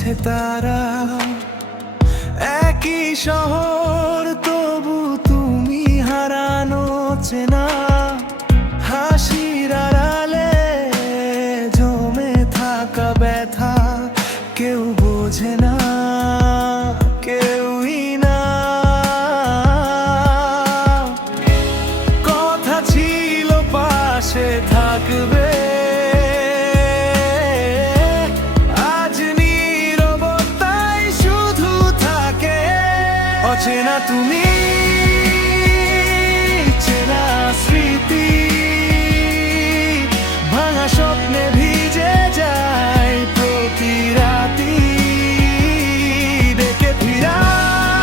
আছে তারা, একই শহর তবু তুমি হারানো চেনা। হাসির আড়ালে জমে থাকা ব্যথা কেউ বোঝে না, কেউই না। কথা ছিল পাশে থাকবে, অচেনা তুমি, চেনা স্মৃতি, ভাঙা স্বপ্নে ভিজে যায় প্রতি রাতি। ডেকে ফিরাই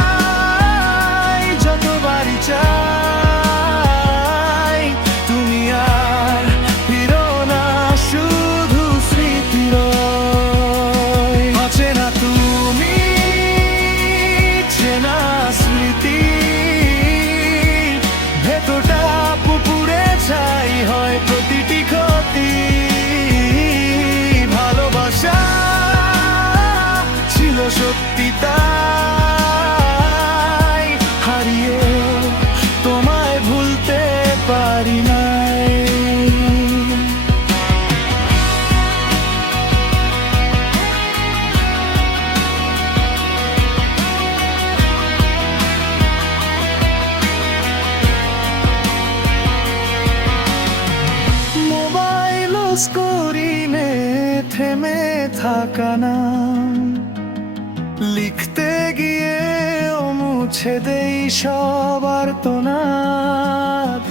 যতবারই চাই, তুমি আর ফিরো না, শুধু স্মৃতি রয়। অচেনা তুমি, চেনা স্মৃতি, ভেতরটা পুকুরে ছাই হয় প্রতিটি ক্ষতি। ভালোবাসা ছিল সত্যি তাই, হারিয়ে তোমায় ভুলতে পারি নাই। স্ক্রিনে থেমে থাকা নাম লিখতে গিয়ে মুছে দেই সবার আর্তনাদ।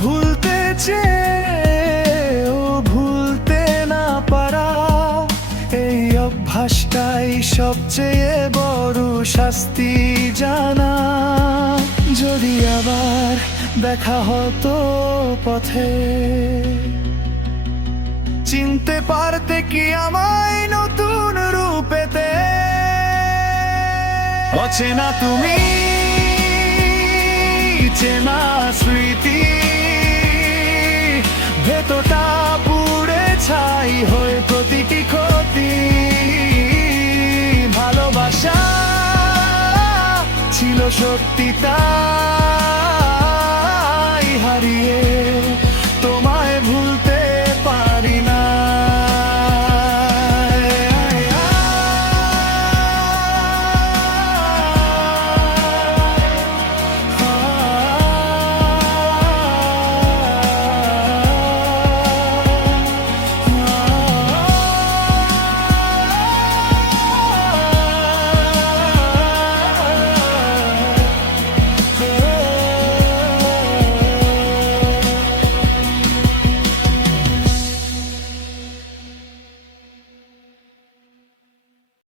ভুলতে চেয়েও ভুলতে না পারা, এই অভ্যাসটাই সবচেয়ে বড় শাস্তি জানা। যদি আবার দেখা হতো পথে, চিনতে পারতে কি আমায় নতুন রূপেতে। অচেনা তুমি, চেনা স্মৃতি, ভেতরটা পুড়ে ছাই হয়ে প্রতিটি ক্ষতি। ভালোবাসা ছিল সত্যি তাই,